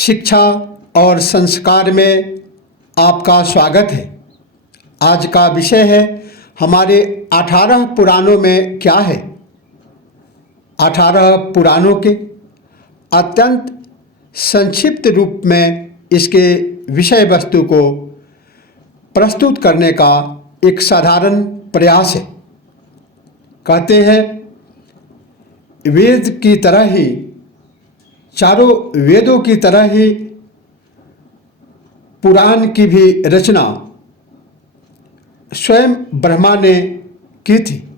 शिक्षा और संस्कार में आपका स्वागत है। आज का विषय है हमारे 18 पुराणों में क्या है। 18 पुराणों के अत्यंत संक्षिप्त रूप में इसके विषय वस्तु को प्रस्तुत करने का एक साधारण प्रयास है। कहते हैं वेद की तरह ही, चारों वेदों की तरह ही पुराण की भी रचना स्वयं ब्रह्मा ने की थी।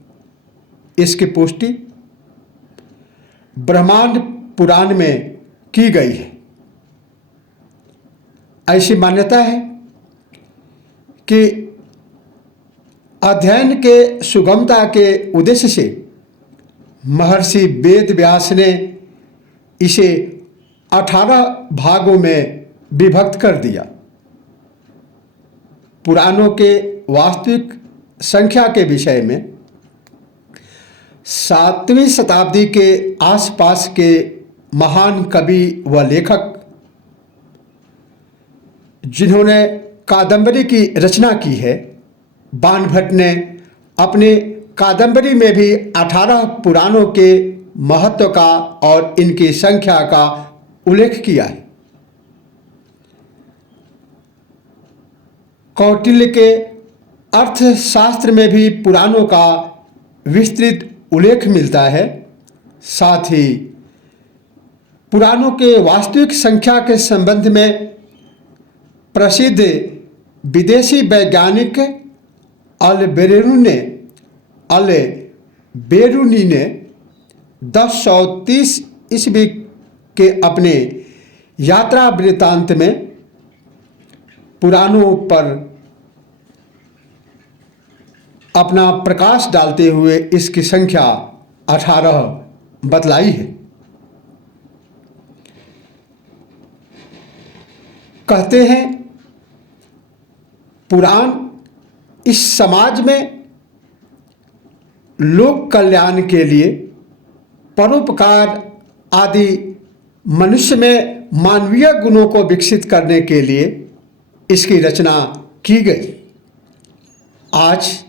इसकी पुष्टि ब्रह्मांड पुराण में की गई है। ऐसी मान्यता है कि अध्ययन के सुगमता के उद्देश्य से महर्षि वेद व्यास ने इसे 18 भागों में विभक्त कर दिया। पुराणों के वास्तविक संख्या के विषय में 7वीं शताब्दी के आसपास के महान कवि व लेखक जिन्होंने कादंबरी की रचना की है, बाणभट्ट ने अपने कादंबरी में भी 18 पुराणों के महत्व का और इनकी संख्या का उल्लेख किया है। कौटिल्य के अर्थशास्त्र में भी पुराणों का विस्तृत उल्लेख मिलता है। साथ ही पुराणों के वास्तविक संख्या के संबंध में प्रसिद्ध विदेशी वैज्ञानिक अल-बेरूनी ने 1030 ईस्वी के अपने यात्रा वृत्तांत में पुराणों पर अपना प्रकाश डालते हुए इसकी संख्या 18 बतलाई है। कहते हैं पुराण इस समाज में लोक कल्याण के लिए, परोपकार आदि मनुष्य में मानवीय गुणों को विकसित करने के लिए इसकी रचना की गई। आज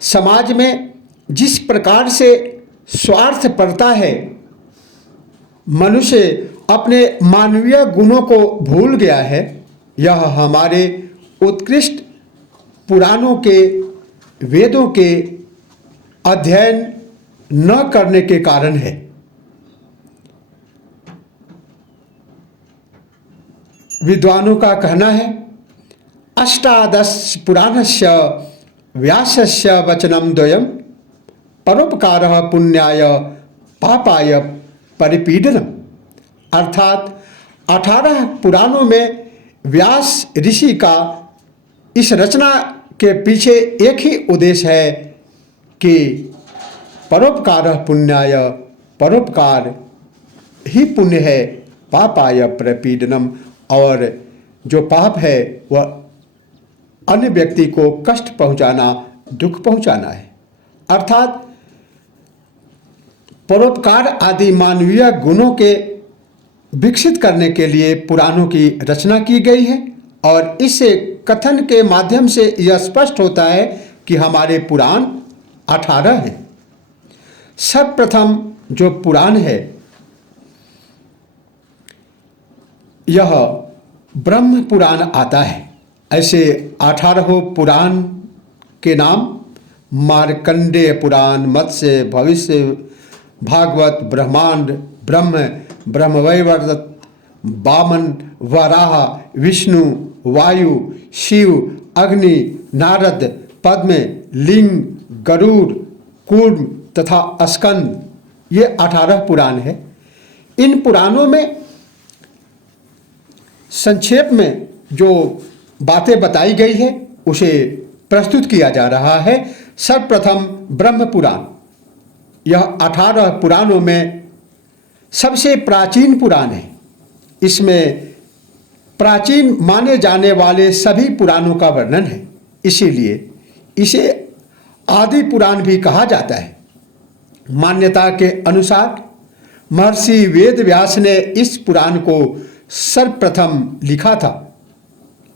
समाज में जिस प्रकार से स्वार्थपरता है, मनुष्य अपने मानवीय गुणों को भूल गया है, यह हमारे उत्कृष्ट पुराणों के, वेदों के अध्ययन न करने के कारण है। विद्वानों का कहना है अष्टादश पुराणस्य व्यासस्य वचनम द्वयम् परोपकारः पुण्याय पापाय परिपीडनम्। अर्थात 18 पुराणों में व्यास ऋषि का इस रचना के पीछे एक ही उद्देश्य है कि परोपकारः पुण्याय, परोपकार ही पुण्य है, पापाय परिपीडनम्, और जो पाप है वह अन्य व्यक्ति को कष्ट पहुंचाना, दुख पहुंचाना है। अर्थात परोपकार आदि मानवीय गुणों के विकसित करने के लिए पुराणों की रचना की गई है। और इस कथन के माध्यम से यह स्पष्ट होता है कि हमारे पुराण 18 हैं। सर्वप्रथम जो पुराण है यह ब्रह्म पुराण आता है। ऐसे 18 पुराण के नाम मार्कंडेय पुराण, मत्स्य, भविष्य, भागवत, ब्रह्मांड, ब्रह्म, ब्रह्मवैवर्त, वामन, वराह, विष्णु, वायु, शिव, अग्नि, नारद, पद्म, लिंग, गरुड़, कूर्म तथा स्कंद, ये 18 पुराण है। इन पुराणों में संक्षेप में जो बातें बताई गई है उसे प्रस्तुत किया जा रहा है। सर्वप्रथम ब्रह्म पुराण, यह 18 पुराणों में सबसे प्राचीन पुराण है। इसमें प्राचीन माने जाने वाले सभी पुराणों का वर्णन है, इसीलिए इसे आदि पुराण भी कहा जाता है। मान्यता के अनुसार महर्षि वेद व्यास ने इस पुराण को सर्वप्रथम लिखा था।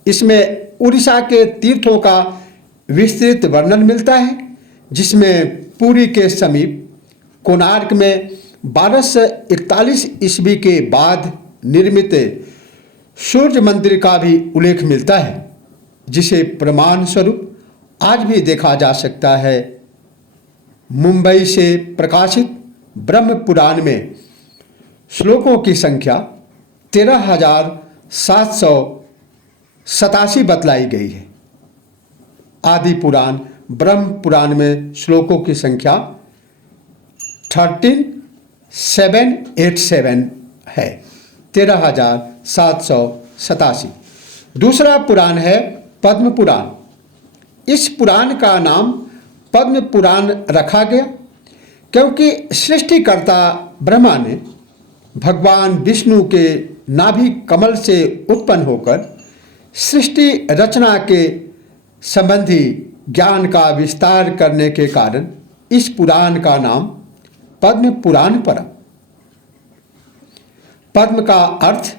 इसमें उड़ीसा के तीर्थों का विस्तृत वर्णन मिलता है, जिसमें पुरी के समीप कोणार्क में 1241 ईस्वी के बाद निर्मित सूर्य मंदिर का भी उल्लेख मिलता है, जिसे प्रमाण स्वरूप आज भी देखा जा सकता है। मुंबई से प्रकाशित ब्रह्म पुराण में श्लोकों की संख्या 13,787 बतलाई गई है। आदि पुराण ब्रह्म पुराण में श्लोकों की संख्या 13,787 है, 13,787। दूसरा पुराण है पद्म पुराण। इस पुराण का नाम पद्म पुराण रखा गया क्योंकि सृष्टिकर्ता ब्रह्मा ने भगवान विष्णु के नाभि कमल से उत्पन्न होकर सृष्टि रचना के संबंधी ज्ञान का विस्तार करने के कारण इस पुराण का नाम पद्म पुराण पड़ा। पद्म का अर्थ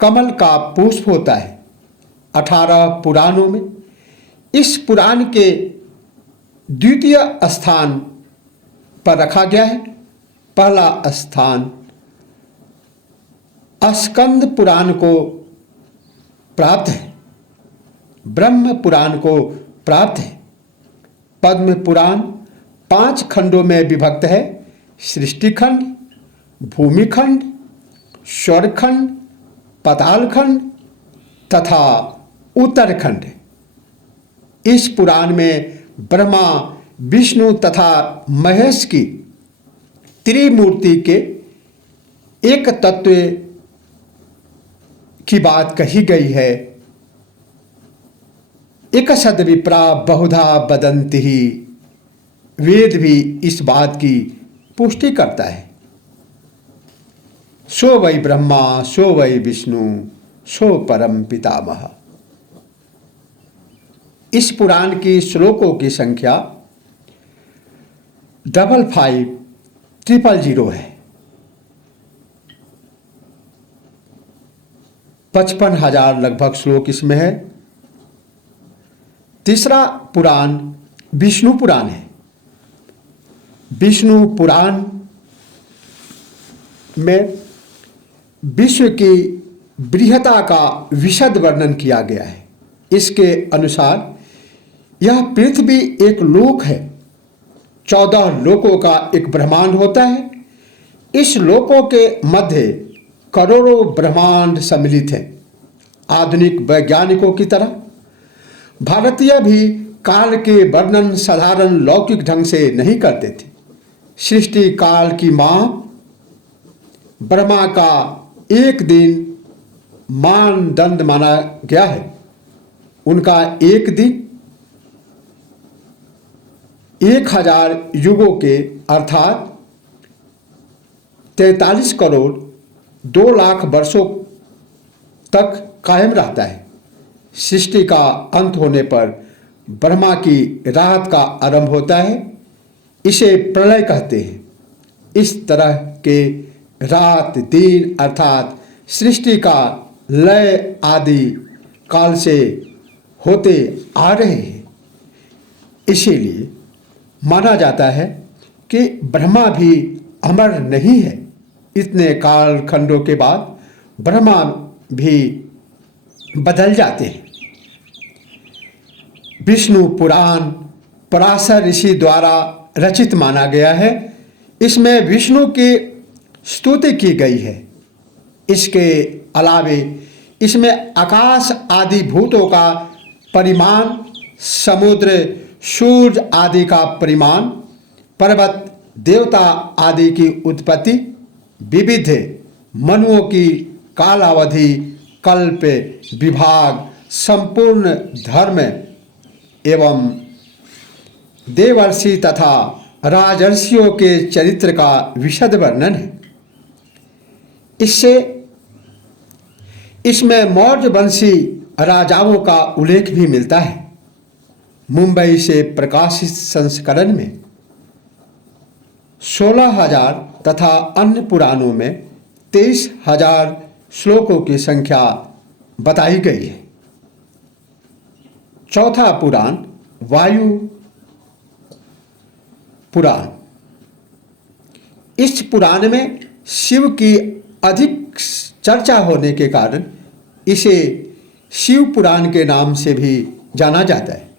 कमल का पुष्प होता है। 18 पुराणों में इस पुराण के द्वितीय स्थान पर रखा गया है। पहला स्थान स्कंद पुराण को प्राप्त है, ब्रह्म पुराण को प्राप्त है। पद्म पुराण 5 खंडों में विभक्त है: सृष्टि खंड, भूमि खंड, स्वर खंड, पाताल खंड तथा उत्तरखंड। इस पुराण में ब्रह्मा, विष्णु तथा महेश की त्रिमूर्ति के एक तत्व की बात कही गई है। एक सद विप्रा बहुधा बदंति ही, वेद भी इस बात की पुष्टि करता है। सो वै ब्रह्मा, सो वै विष्णु, सो परम पितामह। इस पुराण की श्लोकों की संख्या 55,000 है। 55,000 लगभग श्लोक इसमें है। तीसरा पुराण विष्णु पुराण है। विष्णु पुराण में विश्व की बृहत्ता का विशद वर्णन किया गया है। इसके अनुसार यह पृथ्वी एक लोक है। 14 लोकों का एक ब्रह्मांड होता है। इस लोकों के मध्य करोड़ों ब्रह्मांड सम्मिलित हैं। आधुनिक वैज्ञानिकों की तरह भारतीय भी काल के वर्णन साधारण लौकिक ढंग से नहीं करते थे। सृष्टि काल की मां ब्रह्मा का एक दिन मानदंड माना गया है। उनका एक दिन 1000 युगों के अर्थात 43 करोड़ 2 लाख वर्षों तक कायम रहता है। सृष्टि का अंत होने पर ब्रह्मा की रात का आरंभ होता है। इसे प्रलय कहते हैं। इस तरह के रात दिन अर्थात सृष्टि का लय आदि काल से होते आ रहे हैं। इसीलिए माना जाता है कि ब्रह्मा भी अमर नहीं है। इतने काल खंडों के बाद ब्रह्मा भी बदल जाते हैं। विष्णु पुराण पराशर ऋषि द्वारा रचित माना गया है। इसमें विष्णु की स्तुति की गई है। इसके अलावे इसमें आकाश आदि भूतों का परिमाण, समुद्र, सूर्य आदि का परिमाण, पर्वत, देवता आदि की उत्पत्ति, विविध मनुओं की कालावधि, कल्प, विभाग, संपूर्ण धर्म एवं देवर्षि तथा राजर्षियों के चरित्र का विशद वर्णन है। इसमें मौर्य वंशी राजाओं का उल्लेख भी मिलता है। मुंबई से प्रकाशित संस्करण में 16,000 तथा अन्य पुराणों में 23,000 श्लोकों की संख्या बताई गई है। चौथा पुराण वायु पुराण। इस पुराण में शिव की अधिक चर्चा होने के कारण इसे शिव पुराण के नाम से भी जाना जाता है।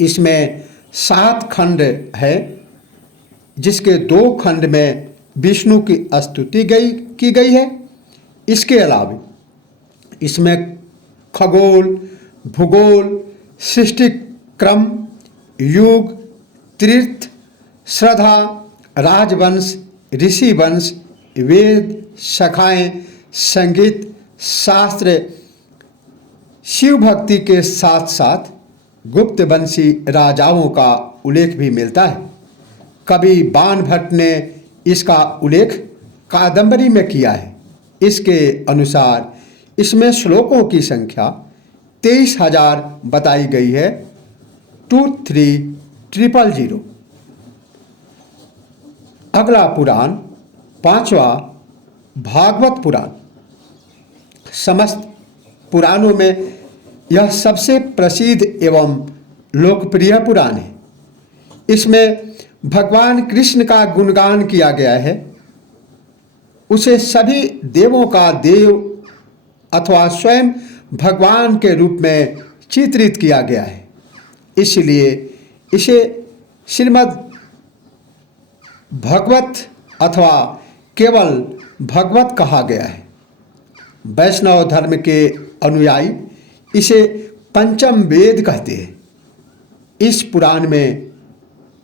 इसमें 7 खंड है, जिसके 2 खंड में विष्णु की स्तुति की गई है। इसके अलावा इसमें खगोल, भूगोल, सृष्टि क्रम, युग, तीर्थ, श्रद्धा, राजवंश, ऋषि वंश, वेद, शाखाएं, संगीत, शास्त्र, शिव भक्ति के साथ साथ गुप्तवंशी राजाओं का उल्लेख भी मिलता है। कवि बाण भट्ट ने इसका उल्लेख कादंबरी में किया है। इसके अनुसार इसमें श्लोकों की संख्या 23,000 बताई गई है। 23,000। अगला पुराण 5वां भागवत पुराण। समस्त पुराणों में यह सबसे प्रसिद्ध एवं लोकप्रिय पुराण है। इसमें भगवान कृष्ण का गुणगान किया गया है। उसे सभी देवों का देव अथवा स्वयं भगवान के रूप में चित्रित किया गया है। इसलिए इसे श्रीमद् भगवत अथवा केवल भगवत कहा गया है। वैष्णव धर्म के अनुयायी इसे पंचम वेद कहते हैं। इस पुराण में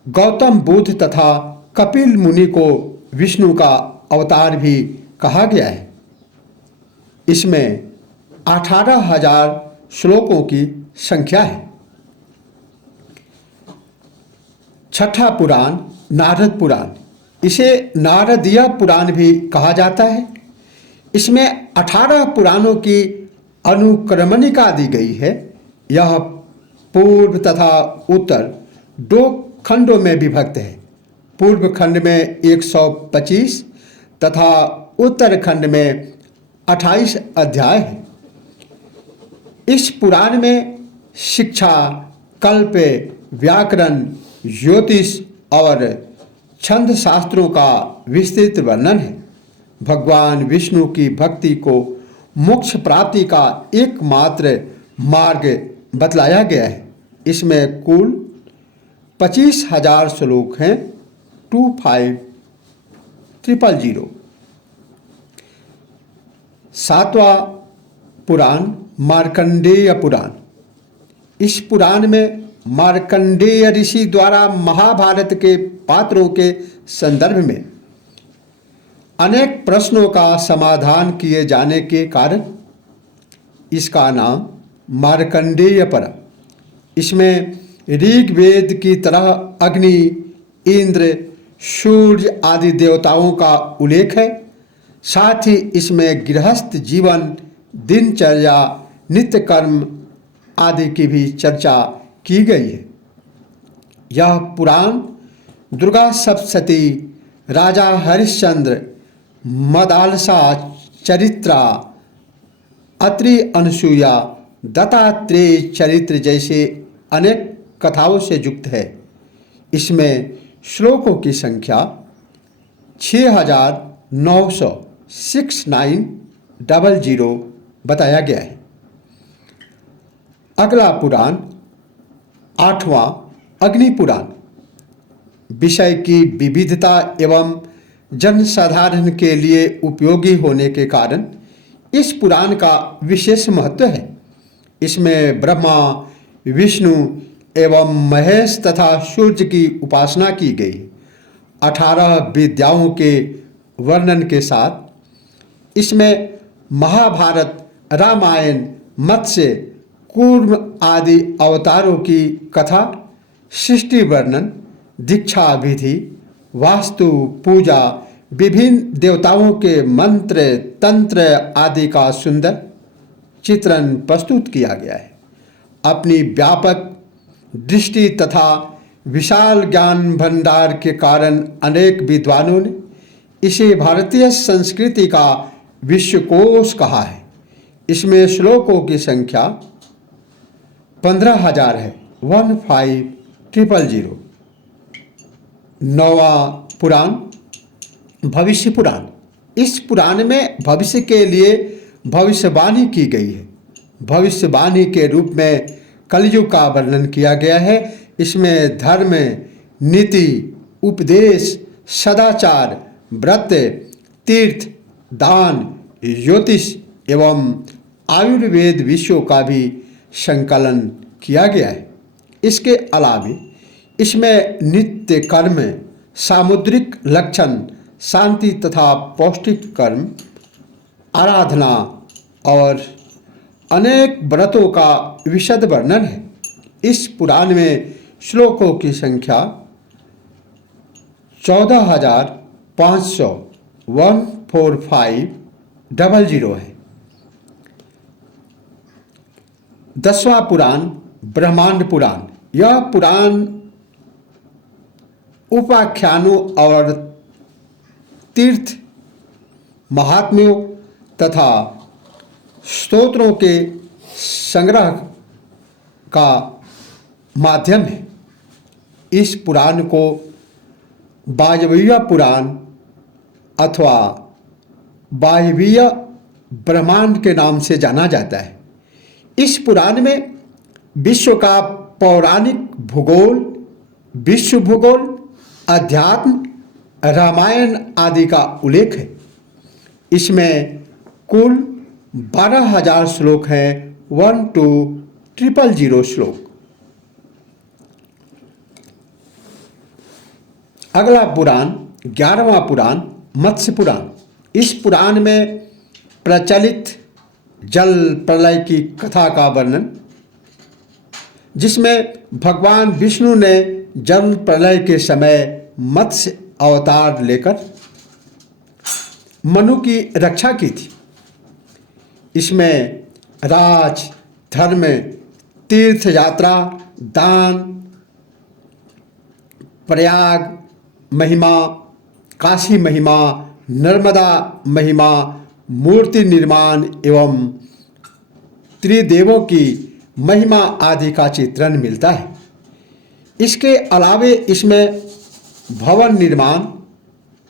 गौतम बुद्ध तथा कपिल मुनि को विष्णु का अवतार भी कहा गया है। इसमें 18,000 श्लोकों की संख्या है। छठा पुराण नारद पुराण। इसे नारदीय पुराण भी कहा जाता है। इसमें 18 पुराणों की अनुक्रमणिका दी गई है। यह पूर्व तथा उत्तर 2 खंडों में विभक्त है। पूर्व खंड में 125 तथा उत्तर खंड में 28 अध्याय है। इस पुराण में शिक्षा, कल्प, व्याकरण, ज्योतिष और छंद शास्त्रों का विस्तृत वर्णन है। भगवान विष्णु की भक्ति को मोक्ष प्राप्ति का एकमात्र मार्ग बतलाया गया है। इसमें कुल 25,000 श्लोक हैं। 25,000। सातवां पुराण मार्कंडेय पुराण। इस पुराण में मार्कंडेय ऋषि द्वारा महाभारत के पात्रों के संदर्भ में अनेक प्रश्नों का समाधान किए जाने के कारण इसका नाम मार्कंडेय पड़ा। इसमें ऋग्वेद की तरह अग्नि, इंद्र, सूर्य आदि देवताओं का उल्लेख है। साथ ही इसमें गृहस्थ जीवन, दिनचर्या, नित्य कर्म आदि की भी चर्चा की गई है। यह पुराण दुर्गा सप्तशती, राजा हरिश्चंद्र, मदालसा चरित्रा, अत्रि अनसुया, दत्तात्रेय चरित्र जैसे अनेक कथाओं से युक्त है। इसमें श्लोकों की संख्या 6,900 बताया गया है। अगला पुराण 8वां अग्नि पुराण। विषय की विविधता एवं जनसाधारण के लिए उपयोगी होने के कारण इस पुराण का विशेष महत्व है। इसमें ब्रह्मा, विष्णु एवं महेश तथा सूर्य की उपासना की गई। 18 विद्याओं के वर्णन के साथ इसमें महाभारत, रामायण, मत्स्य, कूर्म आदि अवतारों की कथा, सृष्टि वर्णन, दीक्षा विधि, वास्तु पूजा, विभिन्न देवताओं के मंत्र, तंत्र आदि का सुंदर चित्रण प्रस्तुत किया गया है। अपनी व्यापक दृष्टि तथा विशाल ज्ञान भंडार के कारण अनेक विद्वानों ने इसे भारतीय संस्कृति का विश्वकोश कहा है। इसमें श्लोकों की संख्या 15,000 है, 15,000। नौवां पुराण भविष्य पुराण। इस पुराण में भविष्य के लिए भविष्यवाणी की गई है। भविष्यवाणी के रूप में कलयुग का वर्णन किया गया है। इसमें धर्म, नीति, उपदेश, सदाचार, व्रत, तीर्थ, दान, ज्योतिष एवं आयुर्वेद विषयों का भी संकलन किया गया है। इसके अलावा इसमें नित्य कर्म, सामुद्रिक लक्षण, शांति तथा पौष्टिक कर्म, आराधना और अनेक व्रतों का विशद वर्णन है। इस पुराण में श्लोकों की संख्या 14,500 14500 है। 10वां पुराण ब्रह्मांड पुराण। यह पुराण उपाख्यानों और तीर्थ महात्म्यों तथा स्तोत्रों के संग्रह का माध्यम है। इस पुराण को वायव्य पुराण अथवा वायव्य ब्रह्मांड के नाम से जाना जाता है। इस पुराण में विश्व का पौराणिक भूगोल, विश्व भूगोल, अध्यात्म, रामायण आदि का उल्लेख है। इसमें कुल 12,000 श्लोक हैं, 12,000 श्लोक। अगला पुराण 11वां पुराण मत्स्य पुराण। इस पुराण में प्रचलित जल प्रलय की कथा का वर्णन, जिसमें भगवान विष्णु ने जल प्रलय के समय मत्स्य अवतार लेकर मनु की रक्षा की थी। इसमें राज, धर्म, तीर्थ यात्रा, दान, प्रयाग महिमा, काशी महिमा, नर्मदा महिमा, मूर्ति निर्माण एवं त्रिदेवों की महिमा आदि का चित्रण मिलता है। इसके अलावे इसमें भवन निर्माण,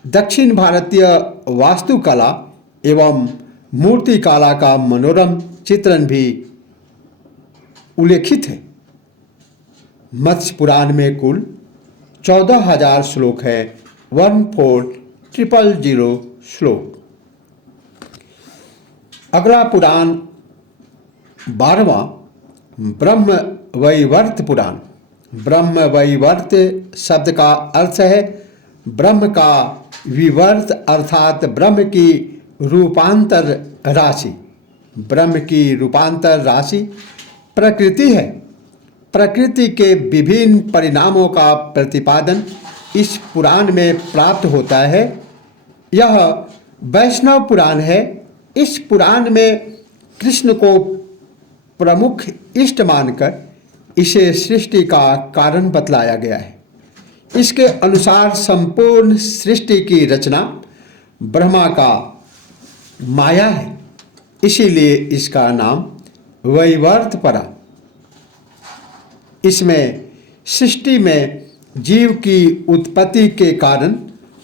दक्षिण भारतीय वास्तुकला एवं मूर्तिकला का मनोरम चित्रण भी उल्लेखित है। मत्स्य पुराण में कुल 14,000 श्लोक है, 14,000 श्लोक। अगला पुराण 12वां ब्रह्म वैवर्त पुराण। ब्रह्म वैवर्त शब्द का अर्थ है ब्रह्म का विवर्त अर्थात ब्रह्म की रूपांतर राशि। ब्रह्म की रूपांतर राशि प्रकृति है। प्रकृति के विभिन्न परिणामों का प्रतिपादन इस पुराण में प्राप्त होता है। यह वैष्णव पुराण है। इस पुराण में कृष्ण को प्रमुख इष्ट मानकर इसे सृष्टि का कारण बतलाया गया है। इसके अनुसार संपूर्ण सृष्टि की रचना ब्रह्मा का माया है, इसीलिए इसका नाम वैवर्त पड़ा। इसमें सृष्टि में जीव की उत्पत्ति के कारण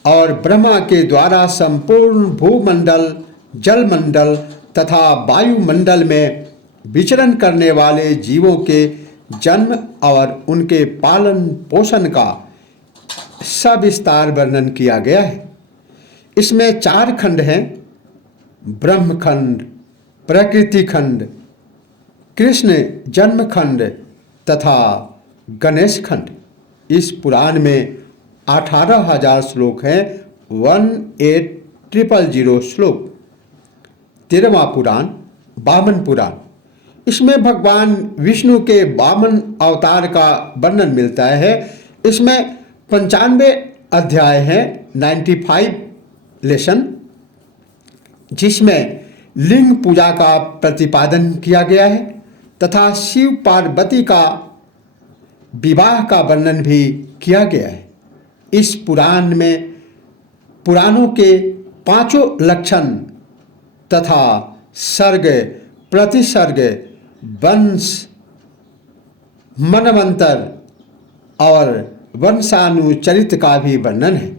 और ब्रह्मा के द्वारा संपूर्ण भूमंडल, जलमंडल तथा वायुमंडल में विचरण करने वाले जीवों के जन्म और उनके पालन पोषण का सविस्तार वर्णन किया गया है। इसमें 4 खंड हैं: ब्रह्म खंड, प्रकृति खंड, कृष्ण जन्म खंड तथा गणेश खंड। इस पुराण में 18,000 श्लोक हैं, 18,000 श्लोक। 13वां पुराण वामन पुराण। इसमें भगवान विष्णु के वामन अवतार का वर्णन मिलता है। इसमें 95 अध्याय हैं, 95 लेसन, जिसमें लिंग पूजा का प्रतिपादन किया गया है तथा शिव पार्वती का विवाह का वर्णन भी किया गया है। इस पुराण में पुराणों के 5 लक्षण तथा सर्ग, प्रतिसर्ग, वंश, मनवंतर और वंशानुचरित का भी वर्णन है।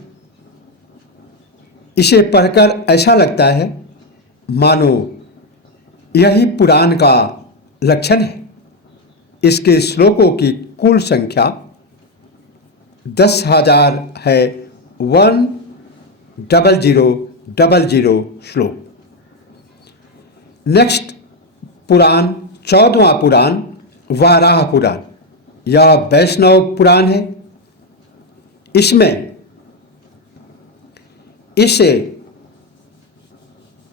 इसे पढ़कर ऐसा लगता है मानो यही पुराण का लक्षण है। इसके श्लोकों की कुल संख्या 10,000 है, 10,000 श्लोक। नेक्स्ट पुराण 14वां पुराण वाराह पुराण। यह वैष्णव पुराण है। इसे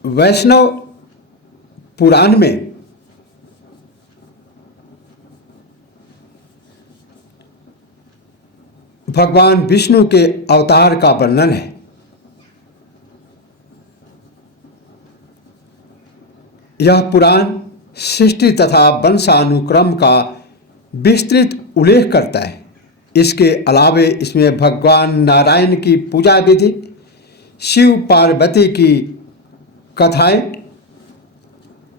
वैष्णव पुराण में भगवान विष्णु के अवतार का वर्णन है। यह पुराण सृष्टि तथा वंशानुक्रम का विस्तृत उल्लेख करता है। इसके अलावे इसमें भगवान नारायण की पूजा विधि, शिव पार्वती की कथाएं,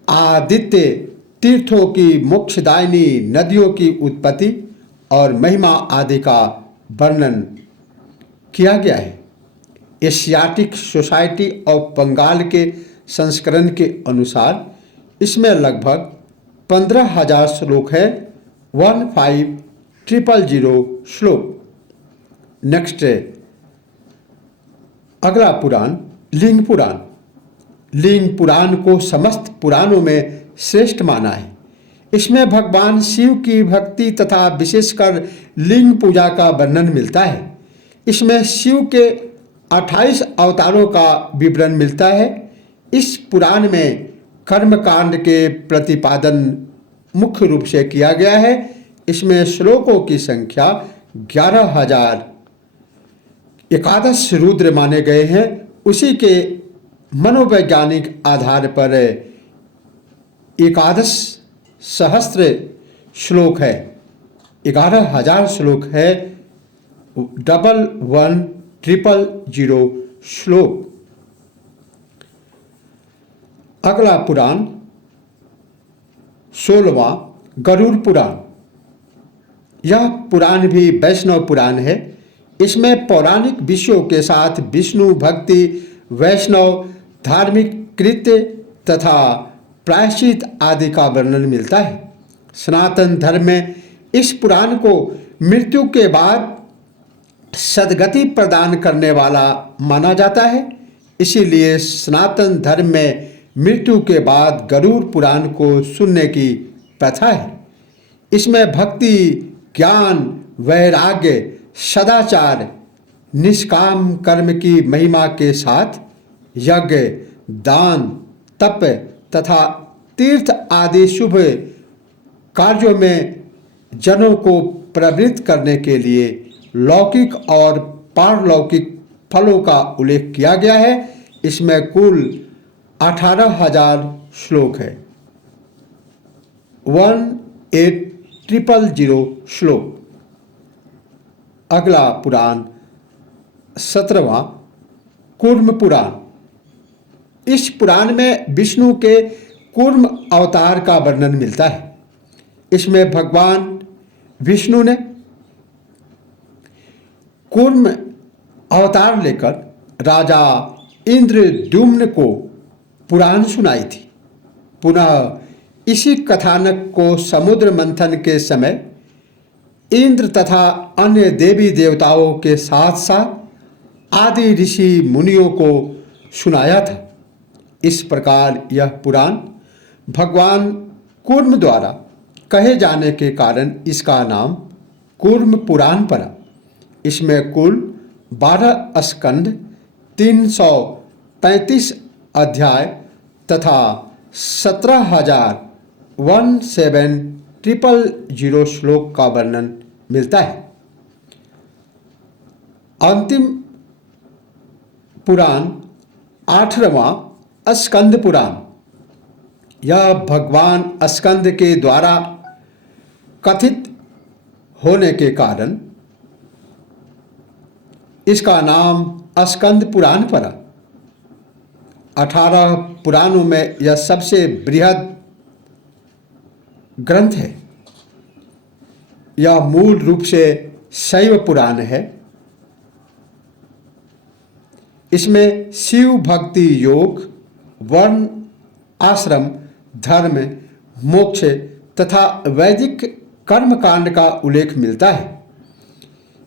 आदित्य तीर्थों की मोक्षदायिनी नदियों की उत्पत्ति और महिमा आदि का वर्णन किया गया है। एशियाटिक सोसाइटी ऑफ बंगाल के संस्करण के अनुसार इसमें लगभग 15,000 श्लोक है, 15,000 श्लोक। नेक्स्ट अगला पुराण लिंग पुराण। लिंग पुराण को समस्त पुराणों में श्रेष्ठ माना है। इसमें भगवान शिव की भक्ति तथा विशेषकर लिंग पूजा का वर्णन मिलता है। इसमें शिव के 28 अवतारों का विवरण मिलता है। इस पुराण में कर्मकांड के प्रतिपादन मुख्य रूप से किया गया है। इसमें श्लोकों की संख्या 11,000, 11 रुद्र माने गए हैं। उसी के मनोवैज्ञानिक आधार पर 11,000 श्लोक है, 11,000 श्लोक है, 11,000 श्लोक। अगला पुराण 16वां गरुड़ पुराण। यह पुराण भी वैष्णव पुराण है। इसमें पौराणिक विषयों के साथ विष्णु भक्ति, वैष्णव धार्मिक कृत्य तथा प्रायश्चित आदि का वर्णन मिलता है। सनातन धर्म में इस पुराण को मृत्यु के बाद सद्गति प्रदान करने वाला माना जाता है। इसीलिए सनातन धर्म में मृत्यु के बाद गरुड़ पुराण को सुनने की प्रथा है। इसमें भक्ति, ज्ञान, वैराग्य, सदाचार, निष्काम कर्म की महिमा के साथ यज्ञ, दान, तप तथा तीर्थ आदि शुभ कार्यों में जनों को प्रवृत्त करने के लिए लौकिक और पारलौकिक फलों का उल्लेख किया गया है। इसमें कुल 18,000 श्लोक है, 18,000 श्लोक। अगला पुराण 17वां कूर्म पुराण। इस पुराण में विष्णु के कूर्म अवतार का वर्णन मिलता है। इसमें भगवान विष्णु ने कूर्म अवतार लेकर राजा इंद्रद्युम्न को पुराण सुनाई थी। पुनः इसी कथानक को समुद्र मंथन के समय इंद्र तथा अन्य देवी देवताओं के साथ साथ आदि ऋषि मुनियों को सुनाया था। इस प्रकार यह पुराण भगवान कूर्म द्वारा कहे जाने के कारण इसका नाम कूर्म पुराण पड़ा। इसमें कुल 12 स्कंध, 335 अध्याय तथा 17,000 श्लोक का वर्णन मिलता है। अंतिम पुराण 8वां स्कंद पुराण। यह भगवान स्कंद के द्वारा कथित होने के कारण इसका नाम स्कंद पुराण पड़ा। 18 पुराणों में यह सबसे बृहद ग्रंथ है। यह मूल रूप से शैव पुराण है। इसमें शिव भक्ति, योग, वर्ण, आश्रम, धर्म, मोक्ष तथा वैदिक कर्मकांड का उल्लेख मिलता है।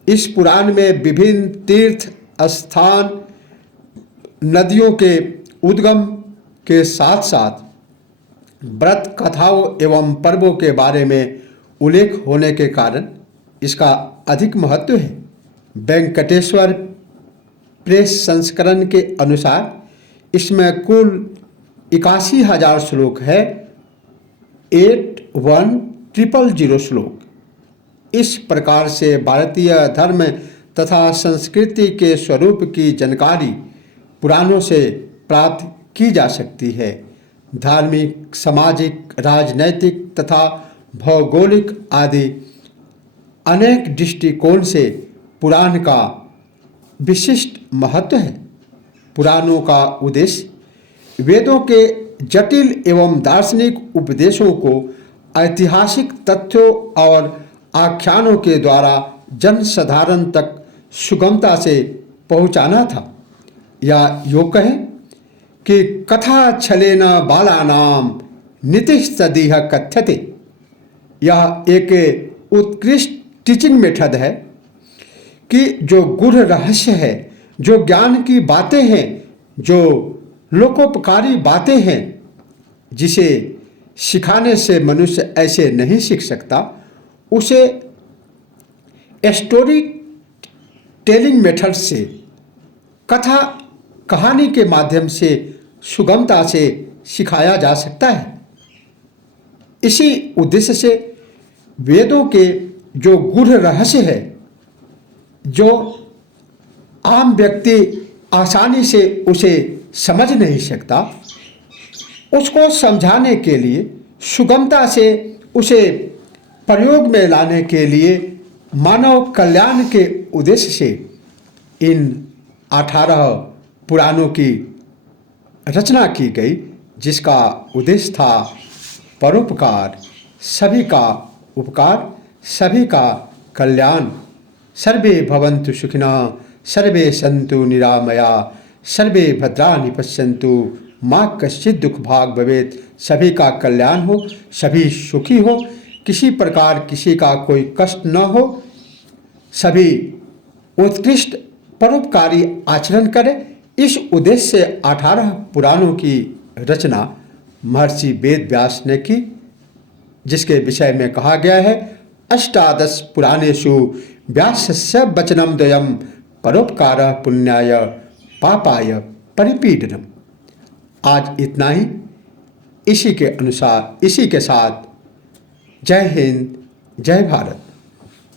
इस पुराण में विभिन्न तीर्थ स्थान, नदियों के उद्गम के साथ साथ व्रत, कथाओं एवं पर्वों के बारे में उल्लेख होने के कारण इसका अधिक महत्व है। वेंकटेश्वर प्रेस संस्करण के अनुसार इसमें कुल 81,000 श्लोक है, 81,000 श्लोक। इस प्रकार से भारतीय धर्म तथा संस्कृति के स्वरूप की जानकारी पुराणों से प्राप्त की जा सकती है। धार्मिक, सामाजिक, राजनैतिक तथा भौगोलिक आदि अनेक दृष्टिकोण से पुराण का विशिष्ट महत्व है। पुराणों का उद्देश्य वेदों के जटिल एवं दार्शनिक उपदेशों को ऐतिहासिक तथ्यों और आख्यानों के द्वारा जनसाधारण तक सुगमता से पहुंचाना था। या यूँ कहें कि कथा छलेन बालानाम नीतिः सदीह कथ्यते। यह एक उत्कृष्ट टीचिंग मेथड है कि जो गूढ़ रहस्य है, जो ज्ञान की बातें हैं, जो लोकोपकारी बातें हैं, जिसे सिखाने से मनुष्य ऐसे नहीं सीख सकता, उसे स्टोरी टेलिंग मेथड से, कथा कहानी के माध्यम से सुगमता से सिखाया जा सकता है। इसी उद्देश्य से वेदों के जो गूढ़ रहस्य है, जो आम व्यक्ति आसानी से उसे समझ नहीं सकता, उसको समझाने के लिए, सुगमता से उसे प्रयोग में लाने के लिए मानव कल्याण के उद्देश्य से इन 18 पुराणों की रचना की गई, जिसका उद्देश्य था परोपकार, सभी का उपकार, सभी का कल्याण। सर्वे भवन्तु सुखिनः, सर्वे सन्तु निरामया, सर्वे भद्राणि पश्यन्तु, माँ कश्चित् दुख भाग भवेत्। सभी का कल्याण हो, सभी सुखी हो, किसी प्रकार किसी का कोई कष्ट न हो, सभी उत्कृष्ट परोपकारी आचरण करें। इस उद्देश्य से 18 पुराणों की रचना महर्षि वेद व्यास ने की, जिसके विषय में कहा गया है, अष्टादश पुराणेषु व्यासस्य वचनं द्वयं परोपकारः पुण्याय पापाय परिपीडनम्। आज इतना ही। इसी के अनुसार, इसी के साथ जय हिंद, जय भारत।